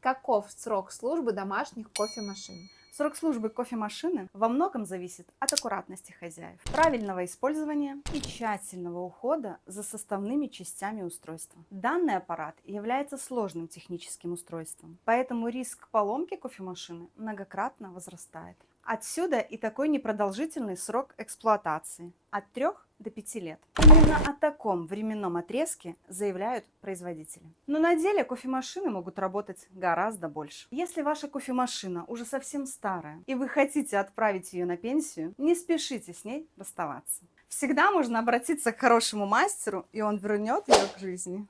Каков срок службы домашних кофемашин? Срок службы кофемашины во многом зависит от аккуратности хозяев, правильного использования и тщательного ухода за составными частями устройства. Данный аппарат является сложным техническим устройством, поэтому риск поломки кофемашины многократно возрастает. Отсюда и такой непродолжительный срок эксплуатации – от 3 до 5 лет. Именно о таком временном отрезке заявляют производители. Но на деле кофемашины могут работать гораздо больше. Если ваша кофемашина уже совсем старая и вы хотите отправить ее на пенсию, не спешите с ней расставаться. Всегда можно обратиться к хорошему мастеру, и он вернет ее к жизни.